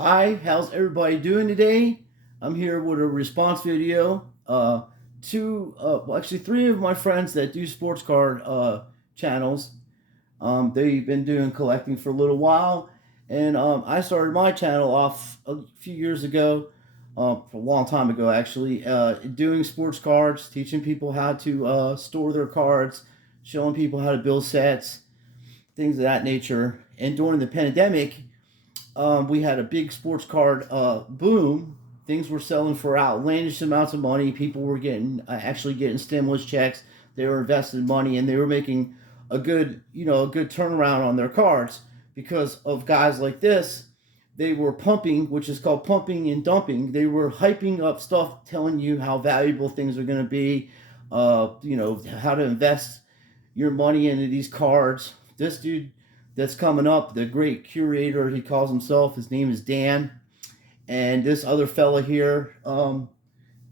Hi, how's everybody doing today? I'm here with a response video. Actually, three of my friends that do sports card channels. They've been doing collecting for a little while, and I started my channel off a few years ago, a long time ago actually, doing sports cards, teaching people how to store their cards, showing people how to build sets, things of that nature. And during the pandemic, we had a big sports card boom. Things were selling for outlandish amounts of money. People were getting actually getting stimulus checks. They were investing money, and they were making a good turnaround on their cards because of guys like this. They were pumping, which is called pumping and dumping. They were hyping up stuff, telling you how valuable things are going to be. How to invest your money into these cards. This dude that's coming up, the great curator, he calls himself. His name is Dan, and this other fella here.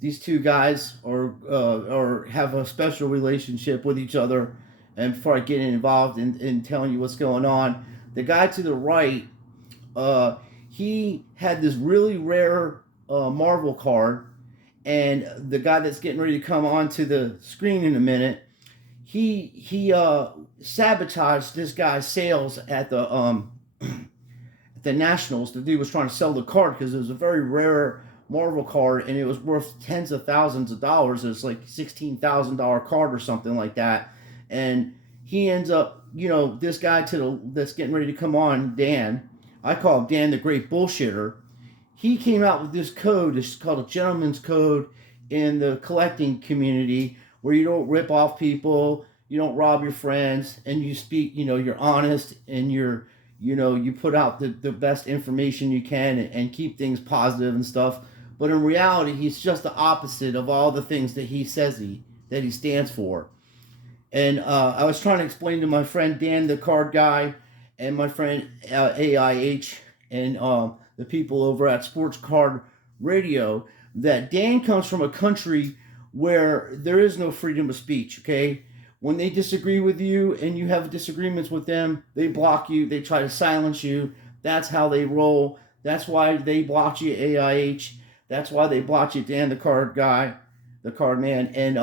These two guys are have a special relationship with each other. And before I get involved in telling you what's going on, the guy to the right, he had this really rare Marvel card, and the guy that's getting ready to come onto the screen in a minute, he sabotaged this guy's sales at the Nationals. The dude was trying to sell the card because it was a very rare Marvel card and it was worth tens of thousands of dollars. It was like $16,000 card or something like that. And he ends up, this guy that's getting ready to come on, Dan. I call him Dan the Great Bullshitter. He came out with this code. It's called a gentleman's code in the collecting community, where you don't rip off people, you don't rob your friends, and you speak, you're honest, and you put out the best information you can, and keep things positive and stuff. But in reality, he's just the opposite of all the things that he says that he stands for. And I was trying to explain to my friend Dan, the card guy, and my friend AIH, and the people over at Sports Card Radio, that Dan comes from a country where there is no freedom of speech, okay? When they disagree with you and you have disagreements with them, they block you, they try to silence you. That's how they roll. That's why they blocked you, AIH. That's why they blocked you, Dan, the card guy, the card man. And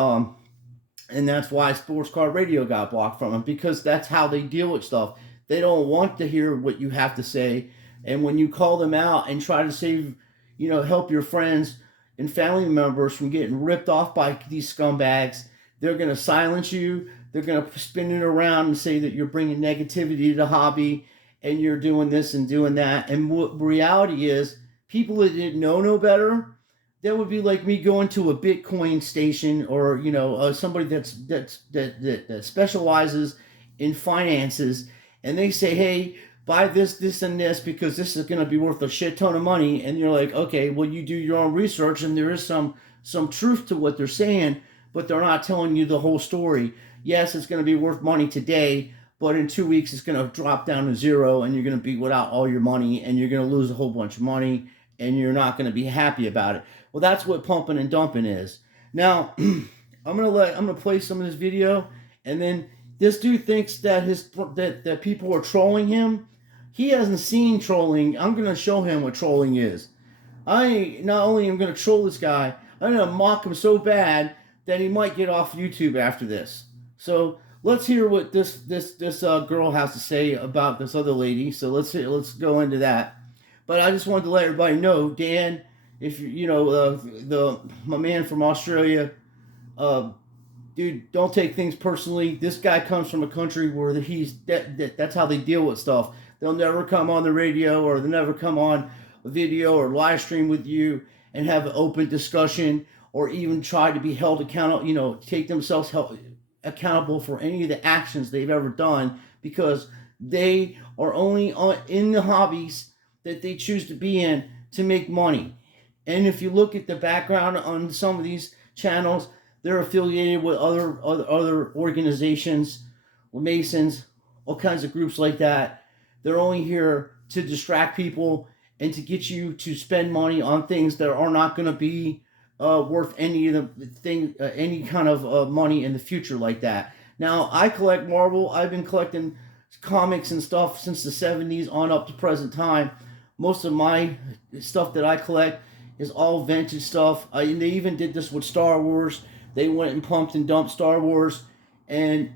that's why Sports Card Radio got blocked from them, because that's how they deal with stuff. They don't want to hear what you have to say. And when you call them out and try to save, help your friends and family members from getting ripped off by these scumbags, they're going to silence you. They're going to spin it around and say that you're bringing negativity to the hobby and you're doing this and doing that. And what reality is, people that didn't know no better, that would be like me going to a Bitcoin station, or somebody that specializes in finances, and they say, hey, buy this and this because this is going to be worth a shit ton of money. And you're like, okay, well, you do your own research, and there is some truth to what they're saying, but they're not telling you the whole story. Yes, it's going to be worth money today, but in 2 weeks it's going to drop down to zero, and you're going to be without all your money, and you're going to lose a whole bunch of money, and you're not going to be happy about it. Well, that's what pumping and dumping is. Now, I'm gonna play some of this video, and then this dude thinks that that people are trolling him. He hasn't seen trolling. I'm gonna show him what trolling is. I not only am gonna troll this guy, I'm gonna mock him so bad that he might get off YouTube after this. So let's hear what this girl has to say about this other lady. So let's go into that. But I just wanted to let everybody know, Dan, if my man from Australia, uh, dude, don't take things personally. This guy comes from a country where that's how they deal with stuff. They'll never come on the radio, or they'll never come on a video or live stream with you and have an open discussion, or even try to be held accountable. Take themselves accountable for any of the actions they've ever done, because they are only in the hobbies that they choose to be in to make money. And if you look at the background on some of these channels, they're affiliated with other organizations, Masons, all kinds of groups like that. They're only here to distract people and to get you to spend money on things that are not going to be worth any kind of money in the future like that. Now, I collect Marvel. I've been collecting comics and stuff since the 70s on up to present time. most of my stuff that I collect is all vintage stuff. And they even did this with Star Wars. They went and pumped and dumped Star Wars, and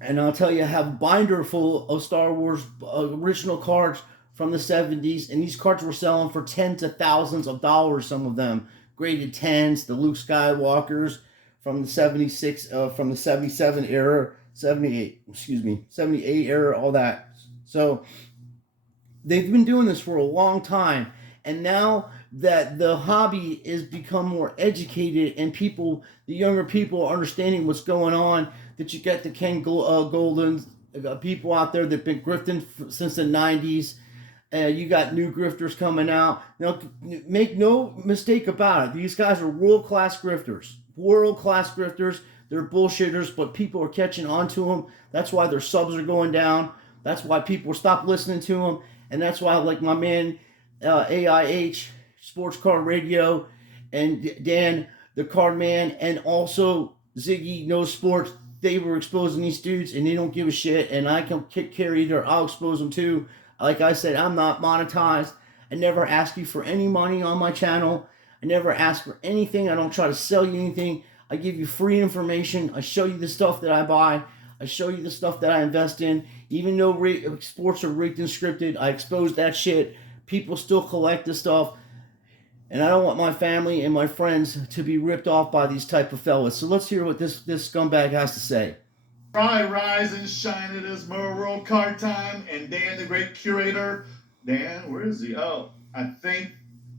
I'll tell you, I have a binder full of Star Wars original cards from the 70s, and these cards were selling for tens of thousands of dollars, some of them. Graded 10s, the Luke Skywalkers from the 76, from the 77 era, 78, excuse me, 78 era, all that. So they've been doing this for a long time, and now that the hobby is become more educated and people, the younger people, are understanding what's going on, that you got the Golden people out there that've been grifting since the 90s. You got new grifters coming out. Now, make no mistake about it. These guys are world class grifters. World class grifters. They're bullshitters, but people are catching on to them. That's why their subs are going down. That's why people stop listening to them. And that's why, like my man AIH, Sports Card Radio, and Dan, the Card Man, and also Ziggy, No Sports, they were exposing these dudes, and they don't give a shit. And I can kick care either. I'll expose them too. Like I said, I'm not monetized. I never ask you for any money on my channel. I never ask for anything. I don't try to sell you anything. I give you free information. I show you the stuff that I buy. I show you the stuff that I invest in. Even though sports are rigged and scripted, I expose that shit. People still collect the stuff. And I don't want my family and my friends to be ripped off by these type of fellas. So let's hear what this scumbag has to say. Rise and shine, it is Mer World Card time, and Dan the Great Curator. Dan, where is he? Oh, I think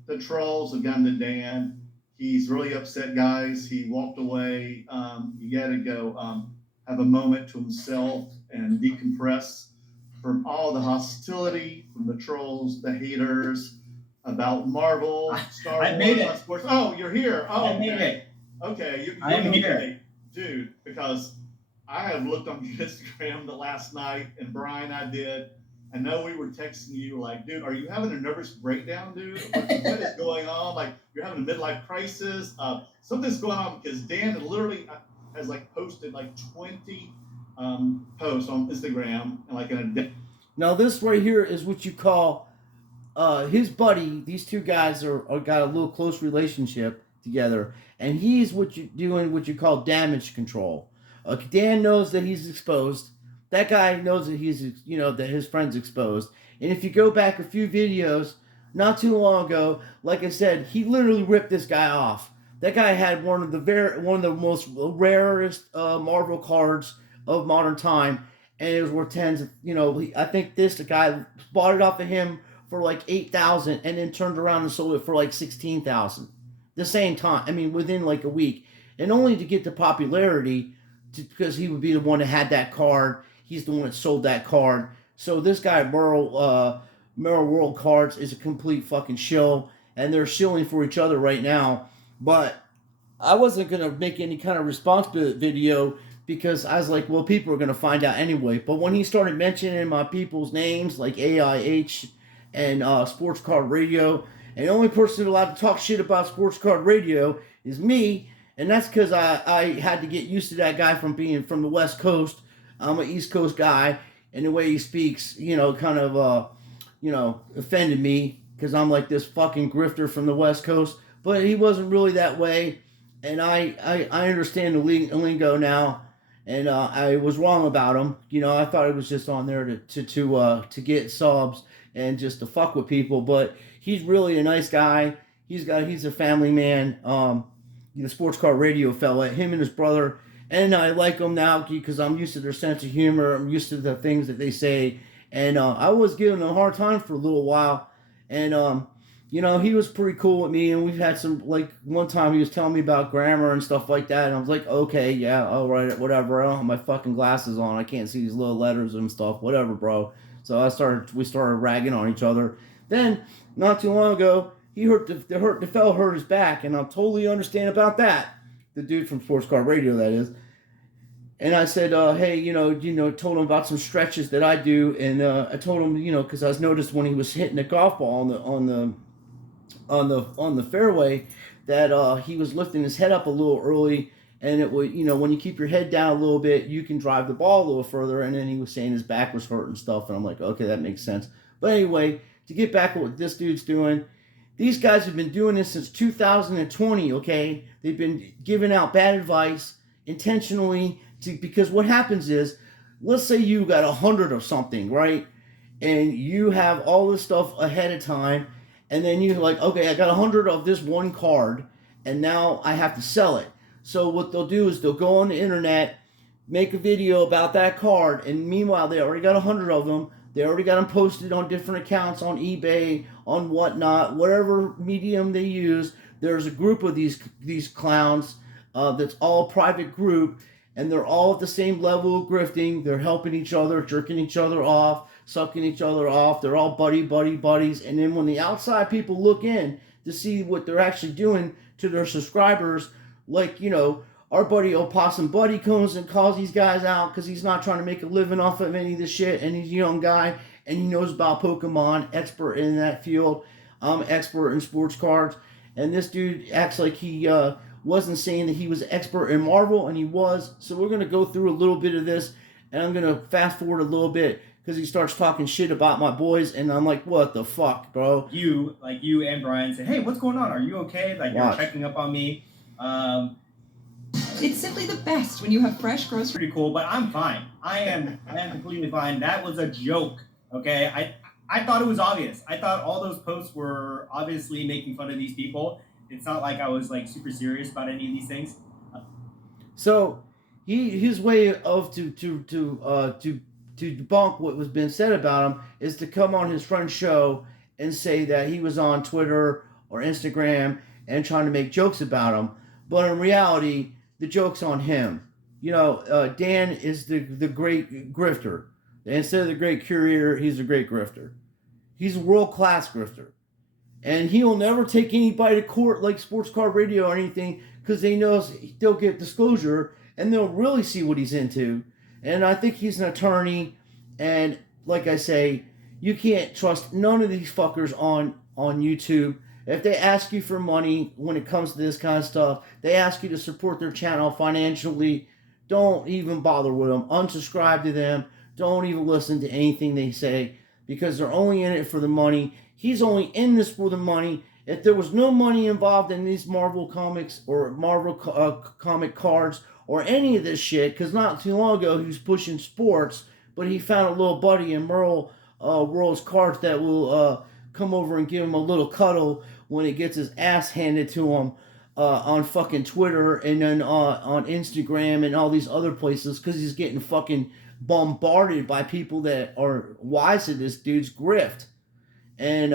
the trolls have gotten to Dan. He's really upset, guys. He walked away. You got to go have a moment to himself and decompress from all the hostility from the trolls, the haters about Marvel, Star Wars, sports. Oh, you're here. Oh, I made it. Okay, you're I'm here, okay, dude. Because I have looked on your Instagram the last night, and Brian, I did. I know we were texting you like, dude, are you having a nervous breakdown, dude? What is going on? Like, you're having a midlife crisis. Something's going on because Dan literally has like posted like 20 posts on Instagram and like in a day. Now this right here is what you call his buddy. These two guys are got a little close relationship together, and he's what you call damage control. Dan knows that he's exposed. That guy knows that that his friend's exposed. And if you go back a few videos, not too long ago, like I said, he literally ripped this guy off. That guy had one of the most rarest Marvel cards of modern time, and it was worth tens. I think the guy bought it off of him for like 8,000, and then turned around and sold it for like 16,000. The same time, I mean, within like a week, and only to get the popularity, because he would be the one that had that card. He's the one that sold that card. So this guy, Merrill World Cards, is a complete fucking shill, and they're shilling for each other right now. But I wasn't going to make any kind of response video because I was like, well, people are going to find out anyway. But when he started mentioning my people's names, like AIH and Sports Card Radio, and the only person allowed to talk shit about Sports Card Radio is me, and that's because I had to get used to that guy from being from the West Coast. I'm an East Coast guy, and the way he speaks, kind of, offended me because I'm like this fucking grifter from the West Coast. But he wasn't really that way, and I understand the lingo now, and I was wrong about him. I thought it was just on there to get subs and just to fuck with people. But he's really a nice guy. He's a family man. The Sports Car Radio fella, him and his brother. And I like them now because I'm used to their sense of humor. I'm used to the things that they say. And I was giving them a hard time for a little while. And, he was pretty cool with me. And we've had some, like, one time he was telling me about grammar and stuff like that. And I was like, okay, yeah, all right, whatever. I don't have my fucking glasses on. I can't see these little letters and stuff. Whatever, bro. So we started ragging on each other. Then, not too long ago, the fella hurt his back. And I totally understand about that. The dude from Sports Car Radio, that is. And I said, hey, told him about some stretches that I do, and I told him, because I was noticed when he was hitting the golf ball on the fairway, that he was lifting his head up a little early, and it would, when you keep your head down a little bit, you can drive the ball a little further. And then he was saying his back was hurt and stuff, and I'm like, okay, that makes sense. But anyway, to get back at what this dude's doing, these guys have been doing this since 2020, okay? They've been giving out bad advice intentionally because what happens is, let's say you got 100 of something, right? And you have all this stuff ahead of time, and then you're like, okay, I got 100 of this one card, and now I have to sell it. So what they'll do is they'll go on the internet, make a video about that card, and meanwhile they already got 100 of them. They already got them posted on different accounts on eBay, on whatnot, whatever medium they use. There's a group of these clowns that's all a private group, and they're all at the same level of grifting. They're helping each other, jerking each other off, sucking each other off. They're all buddies. And then when the outside people look in to see what they're actually doing to their subscribers, like, our buddy Opossum Buddy comes and calls these guys out because he's not trying to make a living off of any of this shit, and he's a young guy and he knows about Pokemon, expert in that field. I'm expert in sports cards, and this dude acts like he wasn't saying that he was expert in Marvel, and he was. So we're gonna go through a little bit of this, and I'm gonna fast forward a little bit because he starts talking shit about my boys, and I'm like, what the fuck, bro? You and Brian said, hey, what's going on? Are you okay? Like, you're checking up on me. It's simply the best when you have fresh groceries. Pretty cool, but I'm fine. I am completely fine. That was a joke, okay? I thought it was obvious. I thought all those posts were obviously making fun of these people. It's not like I was like super serious about any of these things. So his way of to debunk what was being said about him is to come on his friend's show and say that he was on Twitter or Instagram and trying to make jokes about him. But in reality, the joke's on him. Dan is the great grifter. Instead of the great curator, he's a great grifter. He's a world-class grifter. And he'll never take anybody to court like Sports Card Radio or anything because they know they'll get disclosure and they'll really see what he's into. And I think he's an attorney. And like I say, you can't trust none of these fuckers on YouTube. If they ask you for money when it comes to this kind of stuff, they ask you to support their channel financially, don't even bother with them. Unsubscribe to them. Don't even listen to anything they say because they're only in it for the money. He's only in this for the money. If there was no money involved in these Marvel comics or Marvel comic cards or any of this shit, because not too long ago he was pushing sports, but he found a little buddy in Merle World's Cards that will come over and give him a little cuddle when he gets his ass handed to him on fucking Twitter and then on Instagram and all these other places because he's getting fucking bombarded by people that are wise to this dude's grift. And,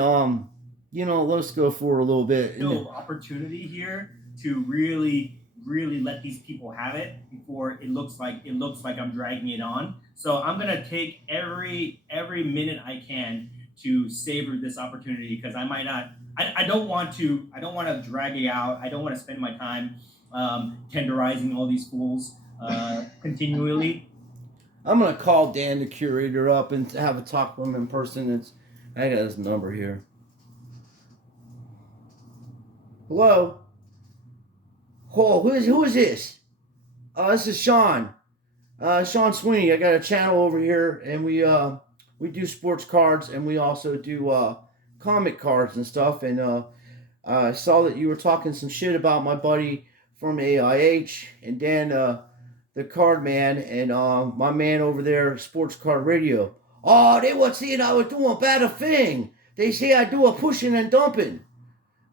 let's go for a little bit. No opportunity here to really let these people have it before it looks like I'm dragging it on. So I'm gonna take every minute I can to savor this opportunity because I might not. I don't want to drag it out. I don't want to spend my time tenderizing all these fools continually. I'm gonna call Dan the curator up and have a talk with him in person. I got his number here. Hello. Oh, who is this? This is Sean. Sean Sweeney. I got a channel over here, and we do sports cards, and we also do comic cards and stuff. And I saw that you were talking some shit about my buddy from AIH and Dan, the card man, and my man over there, Sports Card Radio. Oh, they were saying I was doing a bad thing. They say I do a pushing and dumping.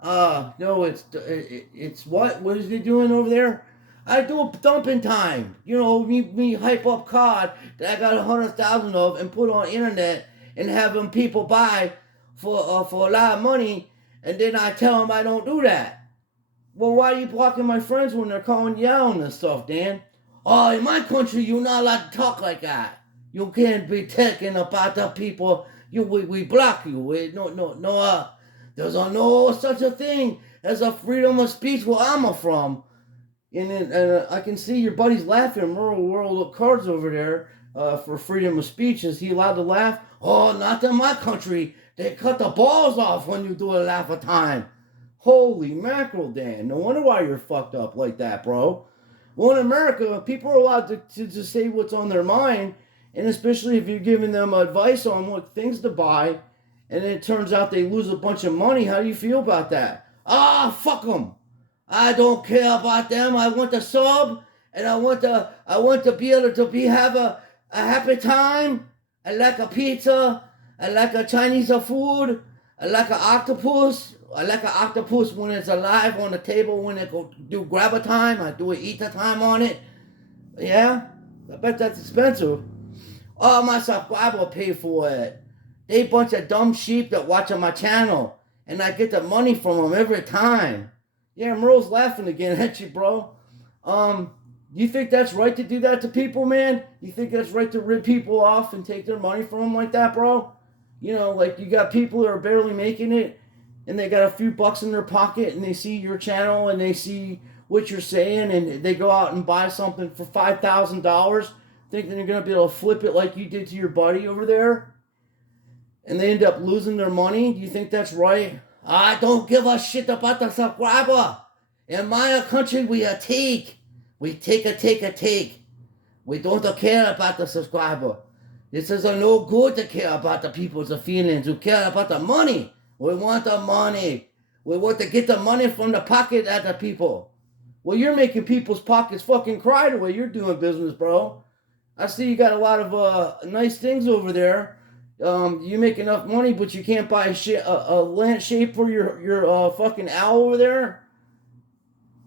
No, it's what? What is they doing over there? I do a dumping time. Me hype up card that I got 100,000 of and put on internet and have them people buy for a lot of money, and then I tell them I don't do that. Well, why are you blocking my friends when they're calling you out on this stuff, Dan? Oh, in my country, you're not allowed to talk like that. You can't be talking about the people. We block you. No. There's no such a thing as a freedom of speech where I'm from. And I can see your buddy's laughing. Merle World of Cards over there for freedom of speech. Is he allowed to laugh? Oh, not in my country. They cut the balls off when you do a laugh a time. Holy mackerel, Dan. No wonder why you're fucked up like that, bro. Well, in America, people are allowed to say what's on their mind, and especially if you're giving them advice on what things to buy and it turns out they lose a bunch of money. How do you feel about that? Ah, fuck them. I don't care about them. I want the sub, and I want to be able to be have a happy time. I like a pizza. I like a Chinese food. I like an octopus. I like an octopus when it's alive on the table. When it go do grab a time, I do a eat a time on it. Yeah, I bet that's expensive. Oh, my subscriber pay for it. They a bunch of dumb sheep that watch on my channel, and I get the money from them every time. Yeah, Merle's laughing again at you, bro. You think that's right to do that to people, man? You think that's right to rip people off and take their money from them like that, bro? You know, like you got people that are barely making it, and they got a few bucks in their pocket, and they see your channel and they see what you're saying, and they go out and buy something for $5,000, thinking they're gonna be able to flip it like you did to your buddy over there, and they end up losing their money. Do you think that's right? I don't give a shit about the subscriber. In my country, we take. We take. We don't care about the subscriber. This is no good to care about the people's feelings. We care about the money. We want the money. We want to get the money from the pocket at the people. Well, you're making people's pockets fucking cry the way you're doing business, bro. I see you got a lot of nice things over there. You make enough money, but you can't buy a lampshade for your fucking owl over there.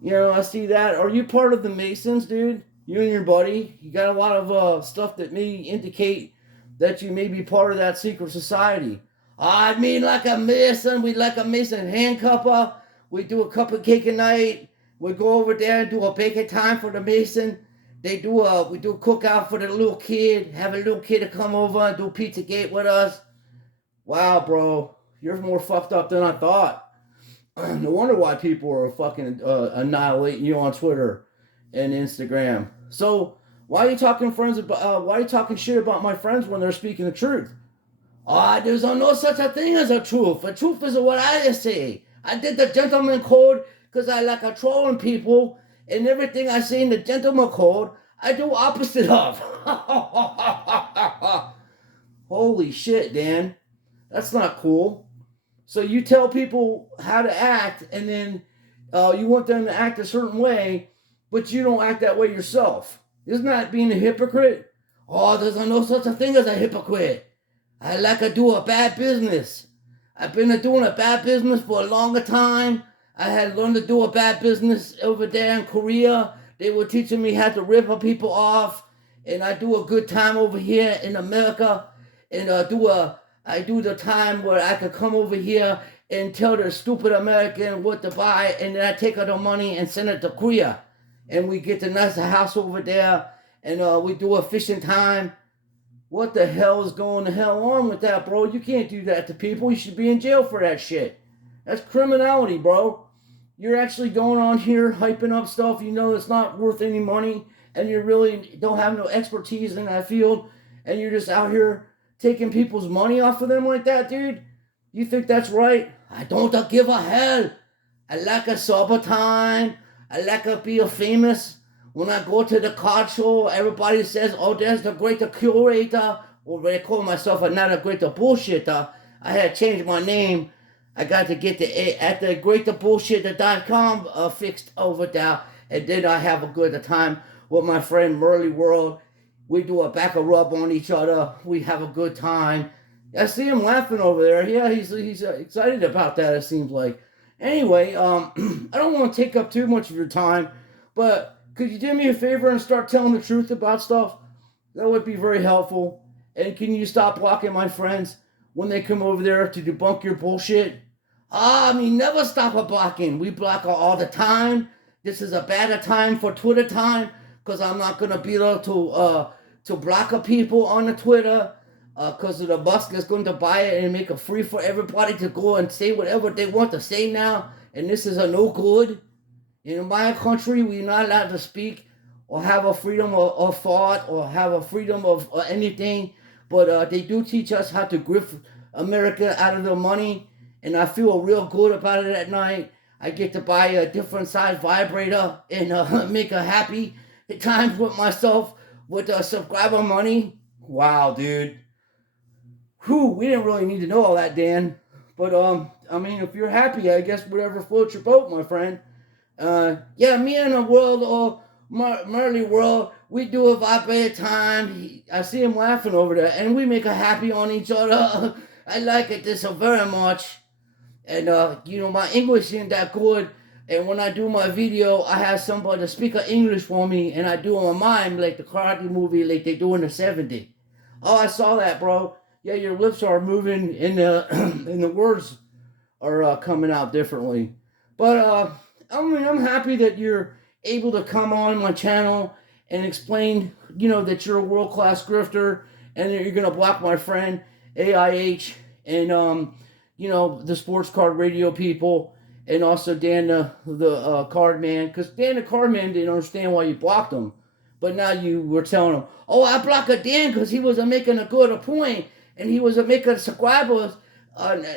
You know, I see that. Are you part of the Masons, dude? You and your buddy? You got a lot of stuff that may indicate that you may be part of that secret society. I mean, like a Mason. We like a Mason handcupper. We do a cup of cake a night. We go over there and do a bacon time for the Mason. We do a cookout for the little kid. Have a little kid to come over and do Pizzagate with us. Wow, bro. You're more fucked up than I thought. No wonder why people are fucking annihilating you on Twitter and Instagram. So why are you talking why are you talking shit about my friends when they're speaking the truth? There's no such a thing as a truth. A truth is what I say. I did the gentleman code because I like trolling people, and everything I say in the gentleman code, I do opposite of. Holy shit, Dan. That's not cool. So you tell people how to act, and then you want them to act a certain way, but you don't act that way yourself. Isn't that being a hypocrite? There's no such a thing as a hypocrite. I like to do a bad business. I've been doing a bad business for a longer time. I had learned to do a bad business over there in Korea. They were teaching me how to rip people off, and I do a good time over here in America, and I do the time where I could come over here and tell the stupid American what to buy, and then I take out the money and send it to Korea. And we get the nice house over there, and we do a fishing time. What the hell is going the hell on with that, bro? You can't do that to people. You should be in jail for that shit. That's criminality, bro. You're actually going on here hyping up stuff you know it's not worth any money, and you really don't have no expertise in that field, and you're just out here taking people's money off of them like that, dude? You think that's right? I don't give a hell. I like a sober time. I like to be famous. When I go to the card show, everybody says, there's the great curator. Or they call myself another great bullshitter. I had to change my name. I got to get at the greatbullshitter.com fixed over there. And then I have a good time with my friend Merle World. We do a back of rub on each other. We have a good time. I see him laughing over there. Yeah, he's excited about that, it seems like. Anyway, I don't want to take up too much of your time, but could you do me a favor and start telling the truth about stuff? That would be very helpful. And can you stop blocking my friends when they come over there to debunk your bullshit? Never stop blocking. We block all the time. This is a bad time for Twitter time, because I'm not going to be able to block people on the Twitter, because the Musk is going to buy it and make it free for everybody to go and say whatever they want to say now, and this is a no good. In my country, we're not allowed to speak or have a freedom of thought or have a freedom of anything, but they do teach us how to grip America out of their money, and I feel real good about it at night. I get to buy a different size vibrator and make a happy times with myself with subscriber money. Wow, dude. Whew, we didn't really need to know all that, Dan. But I mean, if you're happy, I guess whatever floats your boat, my friend. Yeah, me and the world, Marley world, we do a vibe time. I see him laughing over there, and we make a happy on each other. I like it this so very much. And you know, my English isn't that good. And when I do my video, I have somebody to speak a English for me, and I do a mime like the karate movie, like they do in the '70s. Oh, I saw that, bro. Yeah, your lips are moving, and the and the words are coming out differently. But I mean, I'm happy that you're able to come on my channel and explain, you know, that you're a world class grifter, and that you're gonna block my friend AIH and you know, the sports card radio people, and also Dan the card man, because Dan the card man didn't understand why you blocked him, but now you were telling him, oh, I blocked a Dan because he was making a good point, and he was making subscribers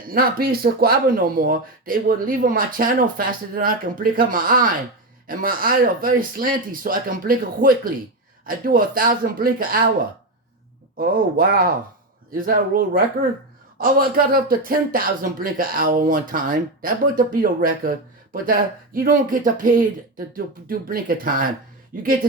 not be subscriber no more. They would leave on my channel faster than I can blink up my eye, and my eyes are very slanty, so I can blink quickly. I do 1,000 blink an hour. Oh wow, is that a world record? Oh, I got up to 10,000 blink an hour one time. That would be a record. But you don't get paid to do blink a time. You get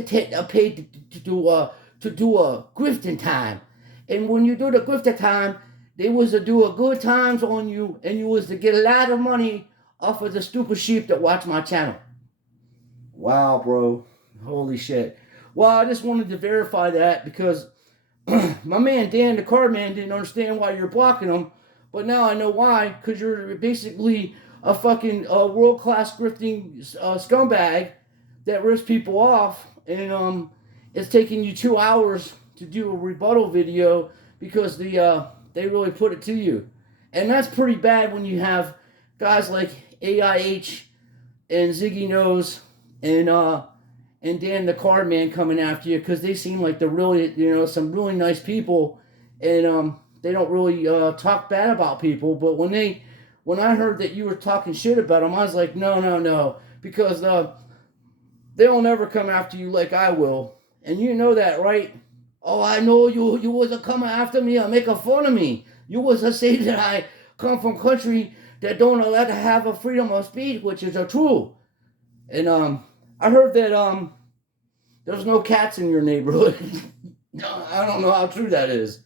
paid to do a grifting time. And when you do the grifting time, they was to do a good times on you, and you was to get a lot of money off of the stupid sheep that watch my channel. Wow, bro. Holy shit. Well, I just wanted to verify that because my man Dan, the card man, didn't understand why you're blocking him, but now I know why. Because you're basically a fucking world class grifting scumbag that rips people off, and it's taking you 2 hours to do a rebuttal video because they really put it to you, and that's pretty bad when you have guys like AIH and Ziggy Nose and Dan the Card Man coming after you because they seem like they're really, you know, some really nice people, and they don't really talk bad about people. But when I heard that you were talking shit about them, I was like, no, because they'll never come after you like I will, and you know that, right? Oh, I know you was a coming after me or making fun of me. You was a say that I come from country that don't allow to have a freedom of speech, which is a true. And I heard that there's no cats in your neighborhood. I don't know how true that is.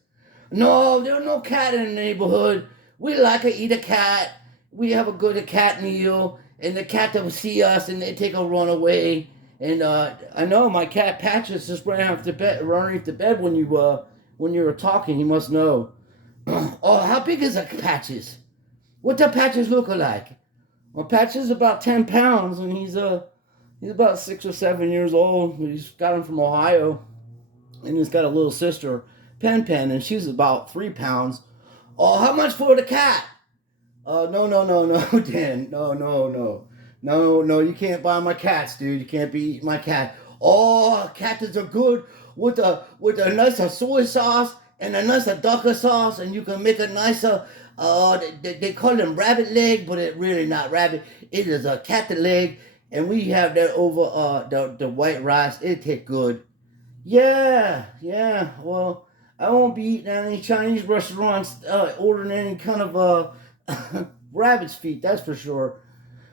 No, there's no cat in the neighborhood. We like to eat a cat. We have a good cat meal, and the cat that will see us and they take a run away. And I know my cat Patches just ran off the bed when you were talking. You must know. Oh, how big is a Patches? What the Patches look like? Well, Patches is about 10 pounds, and he's about 6 or 7 years old. He's got him from Ohio, and he's got a little sister, Pen, and she's about 3 pounds. Oh, how much for the cat? No, Dan. No, you can't buy my cats, dude. You can't be eating my cat. Oh, cats are good with a nicer soy sauce and a nicer ducker sauce, and you can make a nicer, they call them rabbit leg, but it really not rabbit. It is a cat leg, and we have that over the white rice. It tastes good. Yeah. Well, I won't be eating at any Chinese restaurants, ordering any kind of rabbit's feet. That's for sure.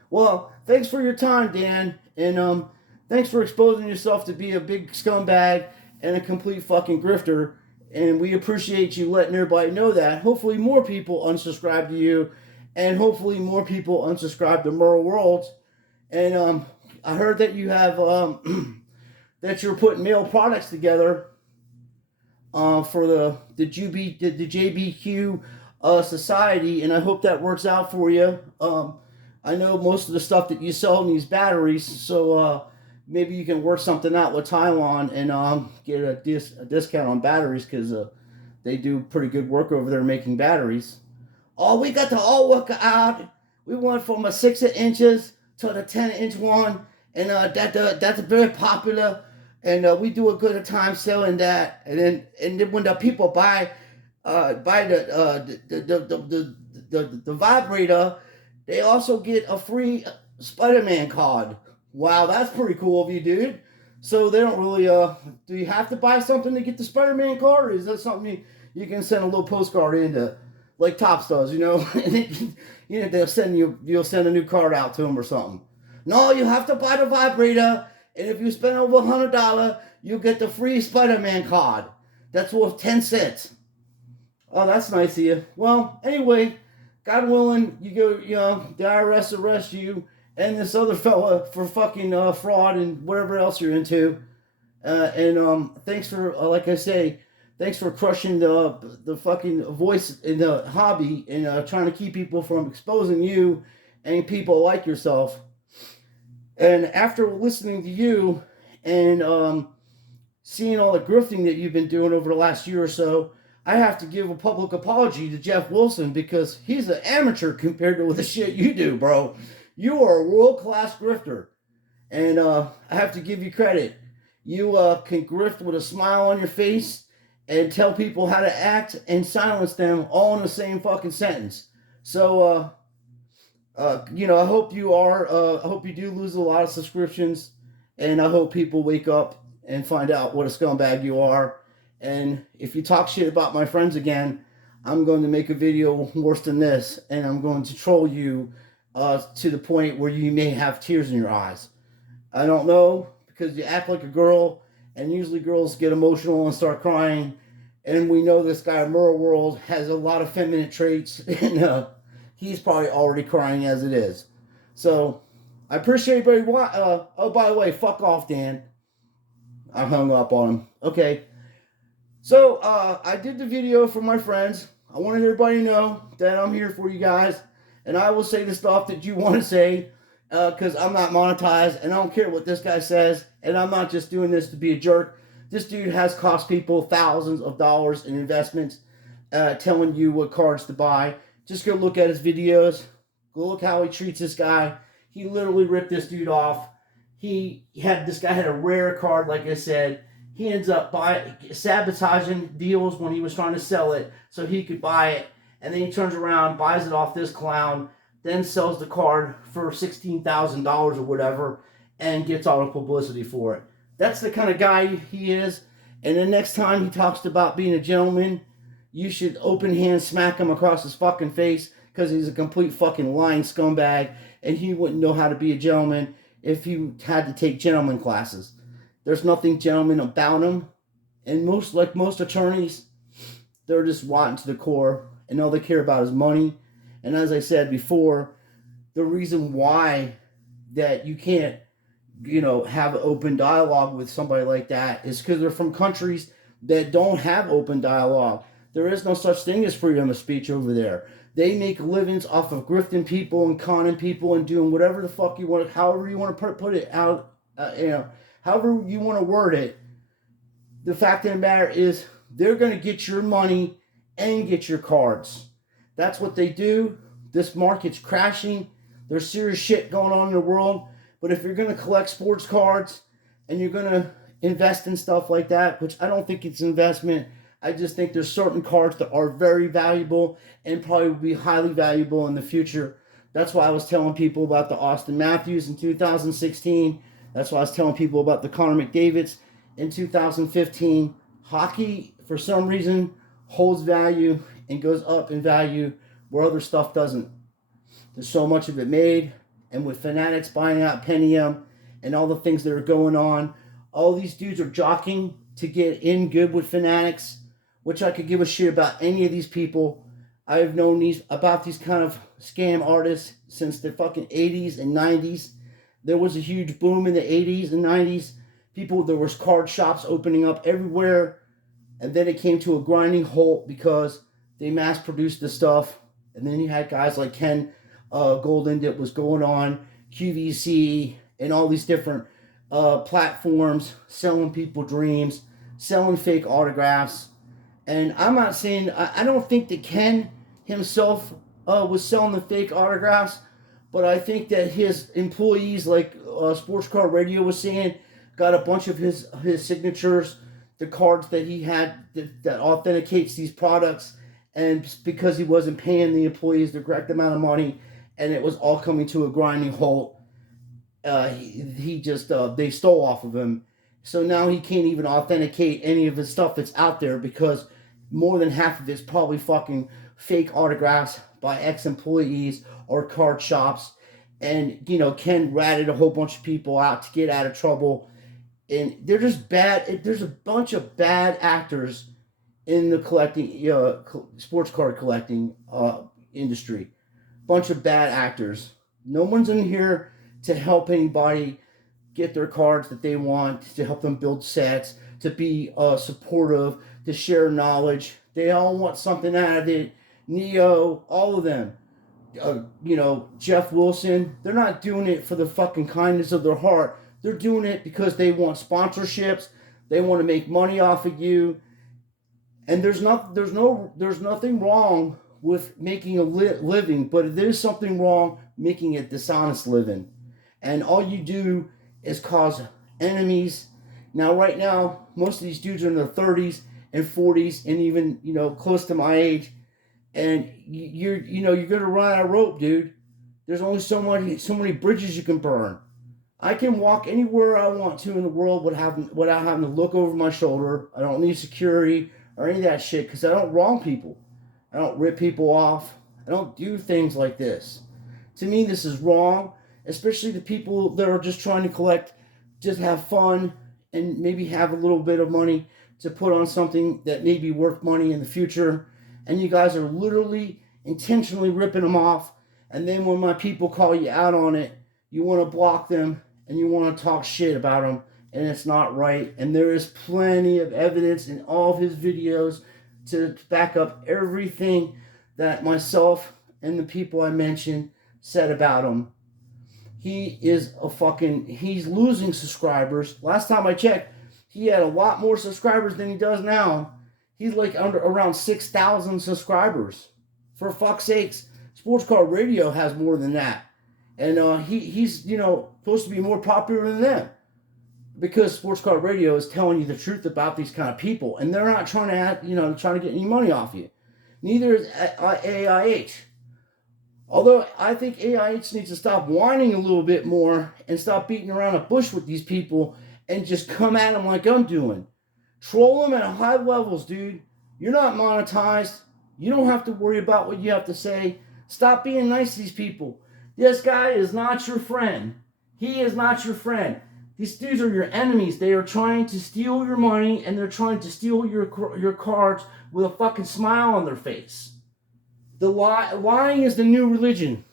Well, thanks for your time, Dan, and thanks for exposing yourself to be a big scumbag and a complete fucking grifter. And we appreciate you letting everybody know that. Hopefully, more people unsubscribe to you, and hopefully, more people unsubscribe to Merle Worlds. And I heard that you have that you're putting mail products together for the JBQ society, and I hope that works out for you. I know most of the stuff that you sell needs batteries, so maybe you can work something out with Taiwan and get a discount on batteries because they do pretty good work over there making batteries. Oh, we got to all work out. We went from a 6 inches to the 10-inch one, and that's very popular. And we do a good time selling that. And then when the people buy the vibrator, they also get a free Spider-Man card. Wow, that's pretty cool of you, dude. So they don't really do you have to buy something to get the Spider-Man card, or is that something you can send a little postcard into like Tops does, and you'll send a new card out to them or something. No, you have to buy the vibrator, and if you spend over $100, you'll get the free Spider-Man card. That's worth 10 cents. Oh, that's nice of you. Well, anyway, God willing, the IRS arrests you and this other fella for fucking fraud and whatever else you're into. Thanks for, like I say, thanks for crushing the fucking voice in the hobby and trying to keep people from exposing you and people like yourself. And after listening to you and seeing all the grifting that you've been doing over the last year or so, I have to give a public apology to Jeff Wilson because he's an amateur compared to the shit you do, bro. You are a world-class grifter. And I have to give you credit. You can grift with a smile on your face and tell people how to act and silence them all in the same fucking sentence. So, I hope I hope you do lose a lot of subscriptions, and I hope people wake up and find out what a scumbag you are. And if you talk shit about my friends again, I'm going to make a video worse than this, and I'm going to troll you to the point where you may have tears in your eyes. I don't know, because you act like a girl, and usually girls get emotional and start crying, and we know this guy, Merle World, has a lot of feminine traits, and he's probably already crying as it is. So, I appreciate everybody. Oh, by the way, fuck off, Dan. I hung up on him. Okay. So, I did the video for my friends. I wanted everybody to know that I'm here for you guys. And I will say the stuff that you want to say, because I'm not monetized, and I don't care what this guy says. And I'm not just doing this to be a jerk. This dude has cost people thousands of dollars in investments, telling you what cards to buy. Just go look at his videos. Go look how he treats this guy. He literally ripped this dude off. This guy had a rare card, like I said. He ends up sabotaging deals when he was trying to sell it so he could buy it. And then he turns around, buys it off this clown, then sells the card for $16,000 or whatever, and gets all the publicity for it. That's the kind of guy he is. And the next time he talks about being a gentleman, you should open hand smack him across his fucking face, because he's a complete fucking lying scumbag, and he wouldn't know how to be a gentleman if he had to take gentleman classes. There's nothing gentleman about him, and most attorneys, they're just rotten to the core, and all they care about is money. And as I said before, the reason why that you can't, have open dialogue with somebody like that is because they're from countries that don't have open dialogue. There is no such thing as freedom of speech over there. They make livings off of grifting people and conning people and doing whatever the fuck you want, however you want to put it out, however you want to word it. The fact of the matter is, they're going to get your money and get your cards. That's what they do. This market's crashing. There's serious shit going on in the world. But if you're going to collect sports cards and you're going to invest in stuff like that, which I don't think it's investment, I just think there's certain cards that are very valuable and probably will be highly valuable in the future. That's why I was telling people about the Austin Matthews in 2016. That's why I was telling people about the Connor McDavids in 2015. Hockey, for some reason, holds value and goes up in value where other stuff doesn't. There's so much of it made, and with Fanatics buying out Pentium and all the things that are going on, all these dudes are jockeying to get in good with Fanatics, which I could give a shit about any of these people. I've known about these kind of scam artists since the fucking 80s and 90s. There was a huge boom in the 80s and 90s. There was card shops opening up everywhere, and then it came to a grinding halt because they mass produced the stuff. And then you had guys like Ken Golden that was going on QVC and all these different platforms, selling people dreams, selling fake autographs. And I'm not saying, I don't think that Ken himself was selling the fake autographs, but I think that his employees, like Sports Card Radio was saying, got a bunch of his signatures, the cards that he had that authenticates these products, and because he wasn't paying the employees the correct amount of money, and it was all coming to a grinding halt, they stole off of him. So now he can't even authenticate any of his stuff that's out there because more than half of it's probably fucking fake autographs by ex-employees or card shops. And, Ken ratted a whole bunch of people out to get out of trouble. And they're just bad. There's a bunch of bad actors in the sports card collecting industry. Bunch of bad actors. No one's in here to help anybody get their cards that they want, to help them build sets, to be supportive, to share knowledge. They all want something out of it. Neo, all of them. Jeff Wilson, they're not doing it for the fucking kindness of their heart. They're doing it because they want sponsorships. They want to make money off of you. And there's nothing wrong with making a living, but there is something wrong making a dishonest living. And all you do is cause enemies. Now, right now, most of these dudes are in their 30s and 40s, and even close to my age. And you're gonna run out of rope, dude. There's only so many bridges you can burn. I can walk anywhere I want to in the world without having to look over my shoulder. I don't need security or any of that shit because I don't wrong people. I don't rip people off. I don't do things like this. To me, this is wrong, especially the people that are just trying to collect, just have fun, and maybe have a little bit of money to put on something that may be worth money in the future. And you guys are literally intentionally ripping them off. And then when my people call you out on it, you want to block them and you want to talk shit about them. And it's not right. And there is plenty of evidence in all of his videos to back up everything that myself and the people I mentioned said about him. He's losing subscribers. Last time I checked, he had a lot more subscribers than he does now. He's like around 6,000 subscribers. For fuck's sakes, Sports Car Radio has more than that. And he's supposed to be more popular than them. Because Sports Car Radio is telling you the truth about these kind of people. And they're not trying to get any money off you. Neither is AIH. Although I think AIH needs to stop whining a little bit more and stop beating around a bush with these people and just come at them like I'm doing. Troll them at high levels, dude. You're not monetized. You don't have to worry about what you have to say. Stop being nice to these people. This guy is not your friend. He is not your friend. These dudes are your enemies. They are trying to steal your money and they're trying to steal your cards with a fucking smile on their face. Lying is the new religion.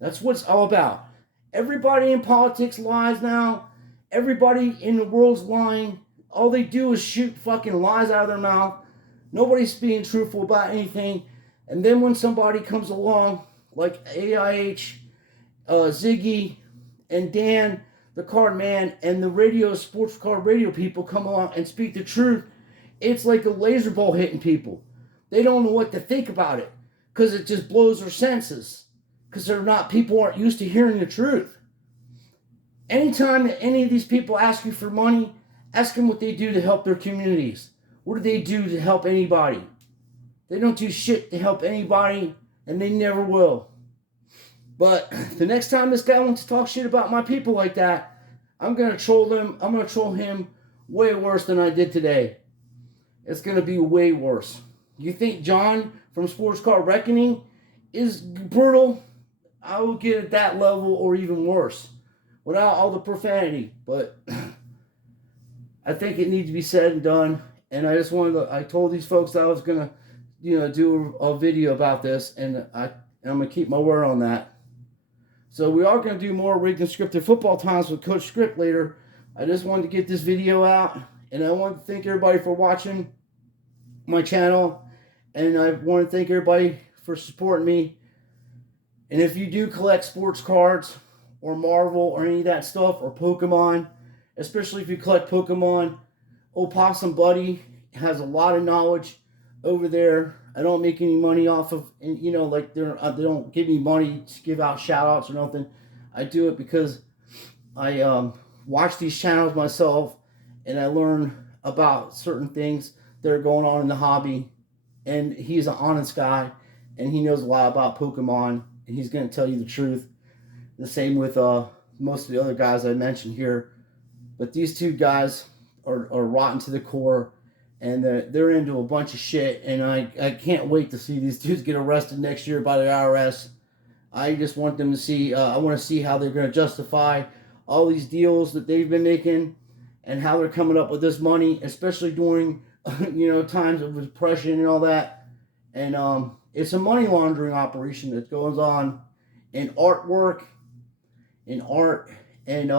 That's what it's all about. Everybody in politics lies now. Everybody in the world's lying. All they do is shoot fucking lies out of their mouth. Nobody's being truthful about anything. And then when somebody comes along, like AIH, Ziggy, and Dan, the card man, and the sports car radio people come along and speak the truth, it's like a laser ball hitting people. They don't know what to think about it because it just blows their senses. Because people aren't used to hearing the truth. Anytime that any of these people ask you for money, ask them what they do to help their communities. What do they do to help anybody? They don't do shit to help anybody, and they never will. But the next time this guy wants to talk shit about my people like that, I'm going to troll them. I'm going to troll him way worse than I did today. It's going to be way worse. You think John from Sports Car Reckoning is brutal? I will get at that level or even worse without all the profanity. But I think it needs to be said and done. And I told these folks that I was going to, do a video about this, and I'm going to keep my word on that. So we are going to do more rigged and scripted football times with Coach Script later. I just wanted to get this video out, and I want to thank everybody for watching my channel, and I want to thank everybody for supporting me. And if you do collect sports cards or Marvel or any of that stuff or Pokemon, especially if you collect Pokemon, Opossum Buddy has a lot of knowledge over there. I don't make any money off of, they don't give me money to give out shout outs or nothing. I do it because I watch these channels myself and I learn about certain things that are going on in the hobby. And he's an honest guy and he knows a lot about Pokemon and he's going to tell you the truth. The same with most of the other guys I mentioned here. But these two guys are rotten to the core and they're into a bunch of shit. And I can't wait to see these dudes get arrested next year by the IRS. I just want them to see. I want to see how they're going to justify all these deals that they've been making, and how they're coming up with this money, especially during times of depression and all that. And it's a money laundering operation that goes on in artwork, in art, and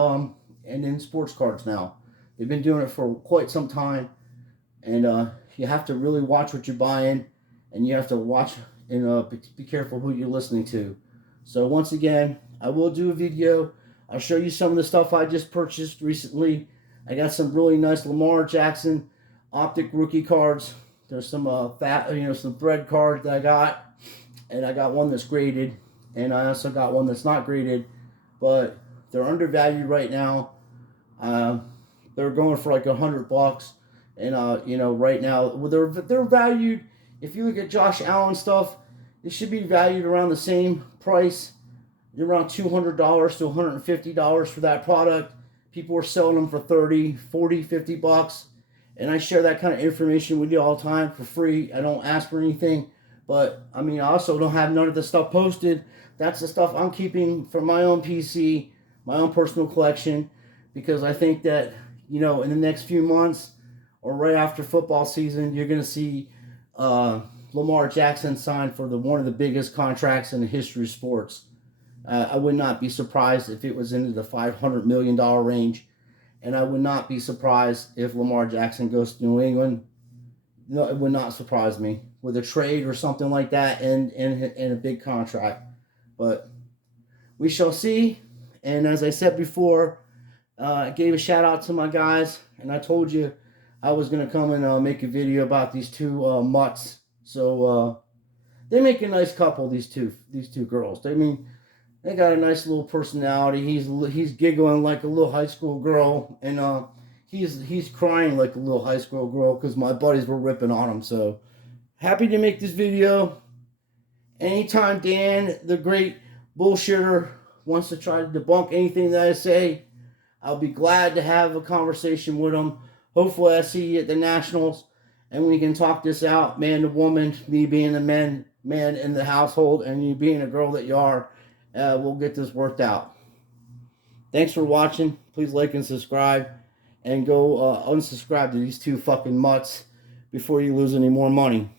in sports cards now. They've been doing it for quite some time, and you have to really watch what you're buying, and you have to watch and be careful who you're listening to. So once again, I will do a video. I'll show you some of the stuff I just purchased recently. I got some really nice Lamar Jackson optic rookie cards. There's some some thread cards that I got, and I got one that's graded, and I also got one that's not graded, but they're undervalued right now. They're going for like $100, and right now they're valued. If you look at Josh Allen stuff, it should be valued around the same price, around $200 to $150 for that product. People are selling them for 30, 40, $50. And I share that kind of information with you all the time for free. I don't ask for anything. But, I also don't have none of the stuff posted. That's the stuff I'm keeping for my own PC, my own personal collection. Because I think that, in the next few months or right after football season, you're going to see Lamar Jackson signed for one of the biggest contracts in the history of sports. I would not be surprised if it was into the $500 million range. And I would not be surprised if Lamar Jackson goes to New England. No, it would not surprise me with a trade or something like that and a big contract. But we shall see. And as I said before, I gave a shout out to my guys. And I told you I was going to come and make a video about these two mutts. So they make a nice couple, these two girls. They got a nice little personality. He's giggling like a little high school girl, and he's crying like a little high school girl because my buddies were ripping on him. So happy to make this video. Anytime Dan, the great bullshitter, wants to try to debunk anything that I say, I'll be glad to have a conversation with him. Hopefully I see you at the Nationals, and we can talk this out, man to woman, me being the man in the household, and you being a girl that you are. We'll get this worked out. Thanks for watching. Please like and subscribe. And go unsubscribe to these two fucking mutts before you lose any more money.